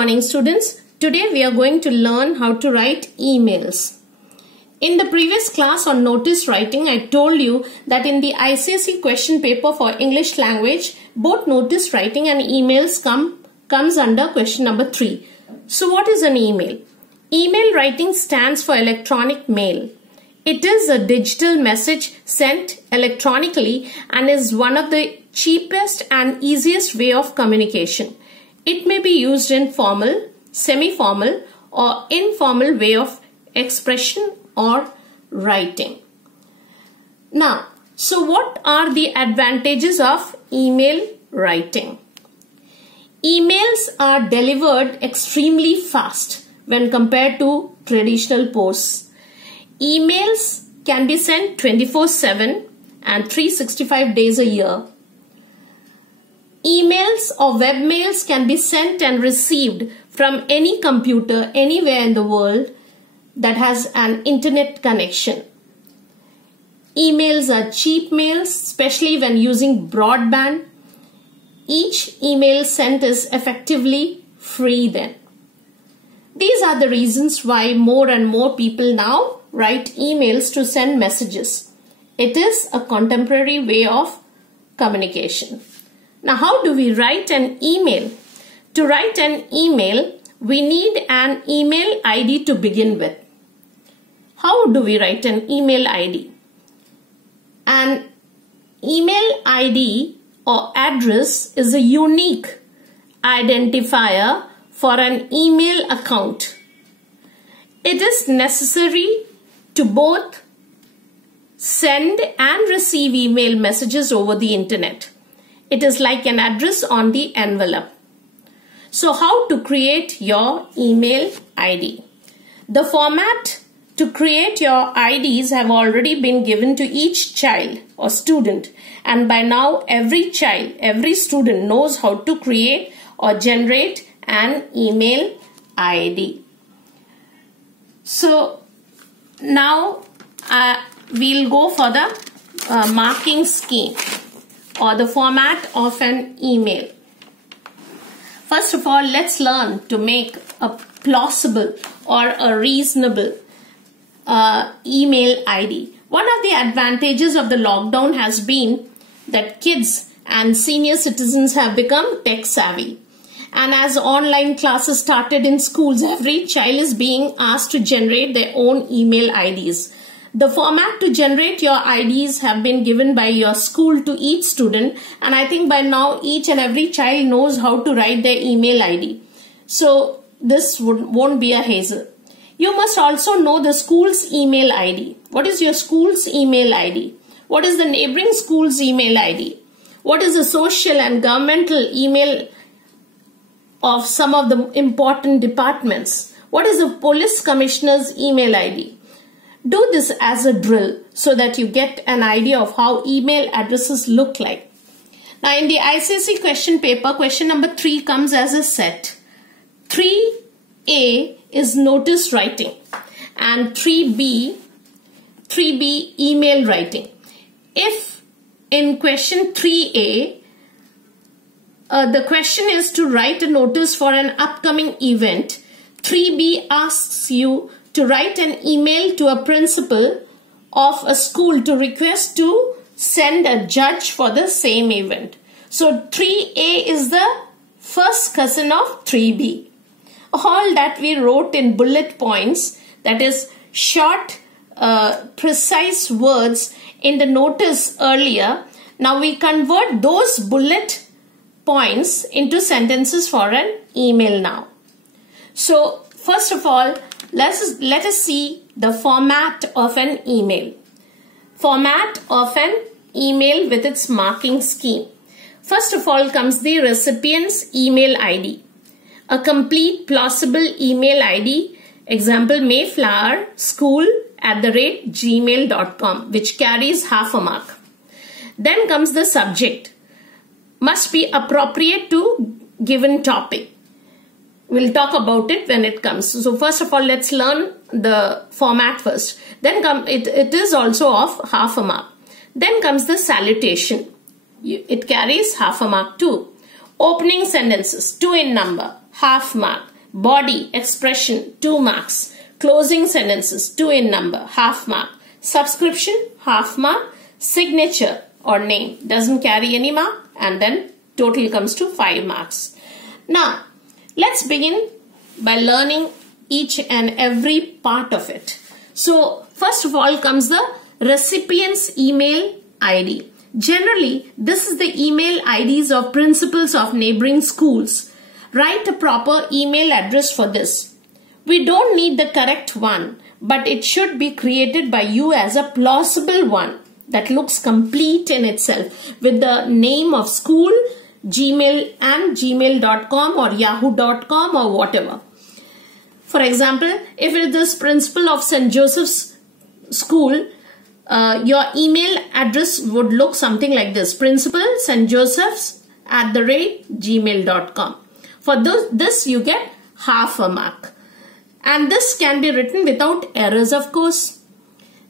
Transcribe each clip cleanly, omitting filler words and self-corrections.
morning, students. Today we are going to learn how to write emails. In the previous class on notice writing, I told you that in the ICSE question paper for English language, both notice writing and emails comes under question number 3. So what is an email? Email writing stands for electronic mail. It is a digital message sent electronically and is one of the cheapest and easiest way of communication. It may be used in formal, semi-formal or informal way of expression or writing. Now, so what are the advantages of email writing? Emails are delivered extremely fast when compared to traditional posts. Emails can be sent 24/7 and 365 days a year. Emails or webmails can be sent and received from any computer anywhere in the world that has an internet connection. Emails are cheap mails, especially when using broadband. Each email sent is effectively free then. These are the reasons why more and more people now write emails to send messages. It is a contemporary way of communication. Now, how do we write an email? To write an email, we need an email ID to begin with. How do we write an email ID? An email ID or address is a unique identifier for an email account. It is necessary to both send and receive email messages over the internet. It is like an address on the envelope. So how to create your email ID? The format to create your IDs have already been given to each child or student, and by now every child, every student knows how to create or generate an email ID. So now we'll go for the marking scheme or the format of an email. First of all, let's learn to make a plausible or a reasonable email ID. One of the advantages of the lockdown has been that kids and senior citizens have become tech savvy. And as online classes started in schools, every child is being asked to generate their own email IDs. The format to generate your IDs have been given by your school to each student, and I think by now each and every child knows how to write their email ID. So this won't be a hassle. You must also know the school's email ID. What is your school's email ID? What is the neighboring school's email ID? What is the social and governmental email of some of the important departments? What is the police commissioner's email ID? Do this as a drill so that you get an idea of how email addresses look like. Now in the ICSE question paper, question number 3 comes as a set. 3A is notice writing and 3B email writing. If in question 3A, the question is to write a notice for an upcoming event, 3B asks you to write an email to a principal of a school to request to send a judge for the same event. So 3A is the first cousin of 3B. All that we wrote in bullet points, that is short, precise words in the notice earlier. Now we convert those bullet points into sentences for an email now. So first of all, let us see the format of an email. Format of an email with its marking scheme. First of all comes the recipient's email ID. A complete plausible email ID, example mayflowerschool@gmail.com, which carries half a mark. Then comes the subject. Must be appropriate to given topic. We'll talk about it when it comes. So first of all, let's learn the format first. Then it is also of half a mark. Then comes the salutation. It carries half a mark too. Opening sentences, 2 in number, half mark. Body, expression, 2 marks. Closing sentences, 2 in number, half mark. Subscription, half mark. Signature or name doesn't carry any mark, and then total comes to 5 marks. Now, let's begin by learning each and every part of it. So, first of all comes the recipient's email ID. Generally, this is the email IDs of principals of neighboring schools. Write a proper email address for this. We don't need the correct one, but it should be created by you as a plausible one that looks complete in itself with the name of school, Gmail and gmail.com or yahoo.com or whatever. For example, if it is principal of St. Joseph's School, your email address would look something like this: principal St. Joseph's @gmail.com. For this you get half a mark. And this can be written without errors, of course.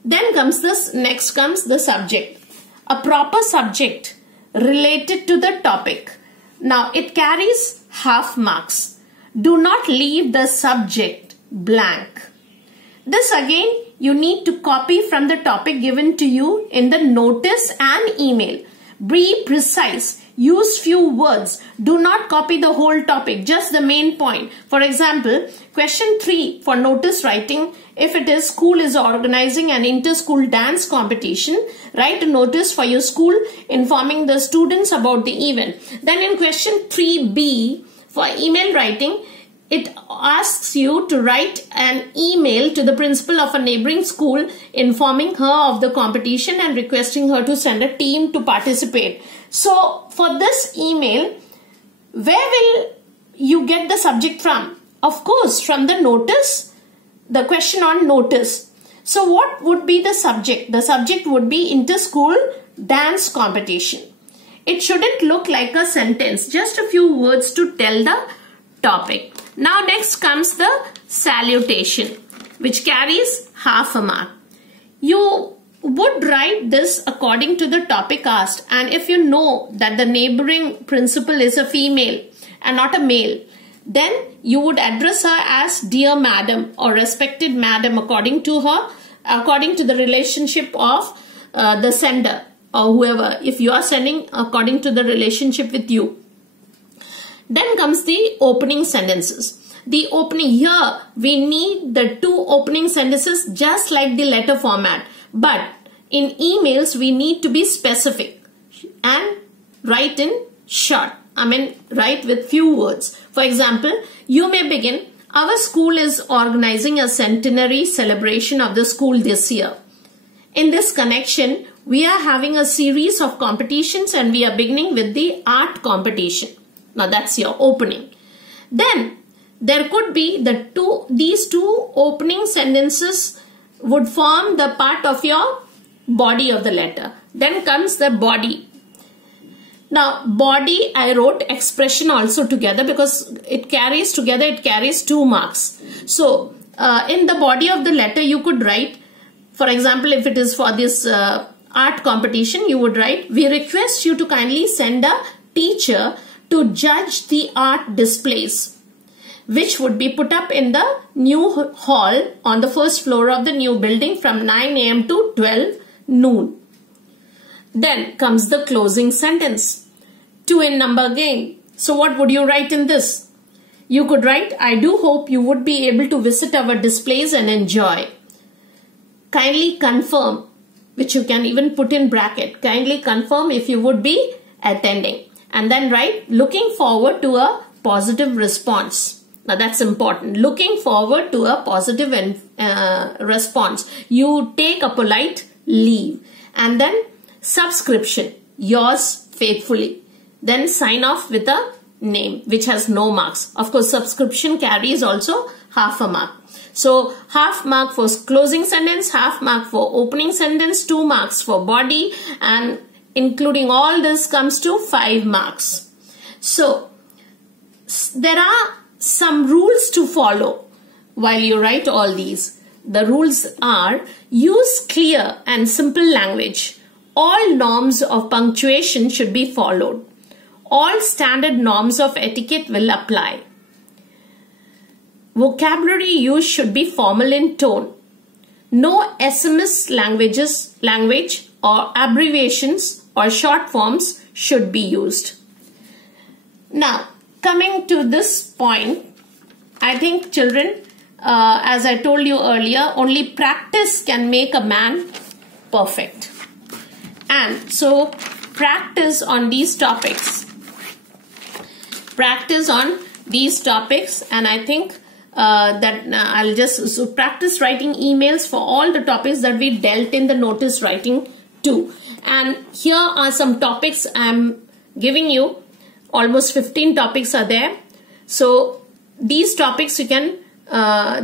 Then next comes the subject. A proper subject related to the topic. Now it carries half marks. Do not leave the subject blank. This again you need to copy from the topic given to you in the notice and email. Be precise. Use few words. Do not copy the whole topic, just the main point. For example, question 3 for notice writing. If it is school is organizing an inter-school dance competition, write a notice for your school informing the students about the event. Then in question 3B for email writing, it asks you to write an email to the principal of a neighboring school informing her of the competition and requesting her to send a team to participate. So for this email, where will you get the subject from? Of course, from the notice, the question on notice. So what would be the subject? The subject would be inter-school dance competition. It shouldn't look like a sentence, just a few words to tell the topic. Now next comes the salutation, which carries half a mark. You would write this according to the topic asked, and if you know that the neighboring principal is a female and not a male, then you would address her as dear madam or respected madam according to the relationship of the sender or whoever, if you are sending according to the relationship with you. Then comes the opening sentences. The opening, here we need the 2 opening sentences just like the letter format. But in emails we need to be specific and write in short. Write with few words. For example, you may begin, our school is organizing a centenary celebration of the school this year. In this connection, we are having a series of competitions and we are beginning with the art competition. Now that's your opening. Then there could be these two opening sentences would form the part of your body of the letter. Then comes the body. Now body, I wrote expression also together because it carries 2 marks. So in the body of the letter you could write, for example, if it is for this art competition, you would write, we request you to kindly send a teacher to judge the art displays, which would be put up in the new hall on the first floor of the new building from 9 AM to 12 noon. Then comes the closing sentence. 2 in number again. So what would you write in this? You could write, I do hope you would be able to visit our displays and enjoy. Kindly confirm, which you can even put in bracket. Kindly confirm if you would be attending. And then write, looking forward to a positive response. Now that's important. Looking forward to a positive response. You take a polite leave. And then subscription, yours faithfully. Then sign off with a name which has no marks. Of course, subscription carries also half a mark. So half mark for closing sentence, half mark for opening sentence, 2 marks for body, and including all this comes to 5 marks. So there are some rules to follow while you write all these. The rules are, use clear and simple language. All norms of punctuation should be followed. All standard norms of etiquette will apply. vocabulary used should be formal in tone. No SMS language or abbreviations or short forms should be used. Now, coming to this point, I think children, as I told you earlier, only practice can make a man perfect. And so, practice on these topics. Practice on these topics, and I think I'll just practice writing emails for all the topics that we dealt in the notice writing too. And here are some topics I'm giving you. Almost 15 topics are there. So these topics you can,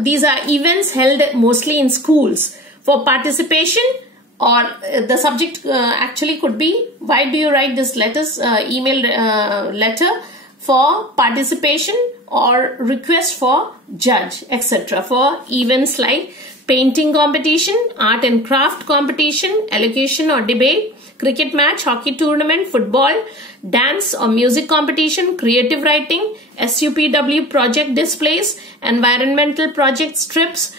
these are events held mostly in schools for participation, or the subject actually could be, why do you write this email letter, for participation or request for judge, etc. For events like painting competition, art and craft competition, elocution or debate, cricket match, hockey tournament, football, dance or music competition, creative writing, SUPW project displays, environmental project trips,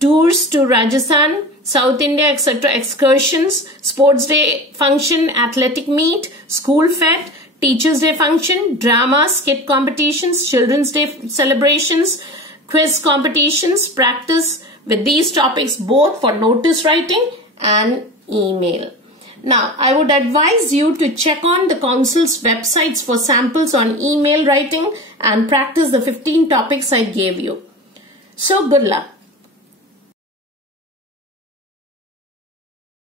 tours to Rajasthan, South India, etc., excursions, sports day function, athletic meet, school fete, Teachers' Day function, drama, skit competitions, Children's Day celebrations, quiz competitions. Practice with these topics both for notice writing and email. Now, I would advise you to check on the Council's websites for samples on email writing and practice the 15 topics I gave you. So, good luck.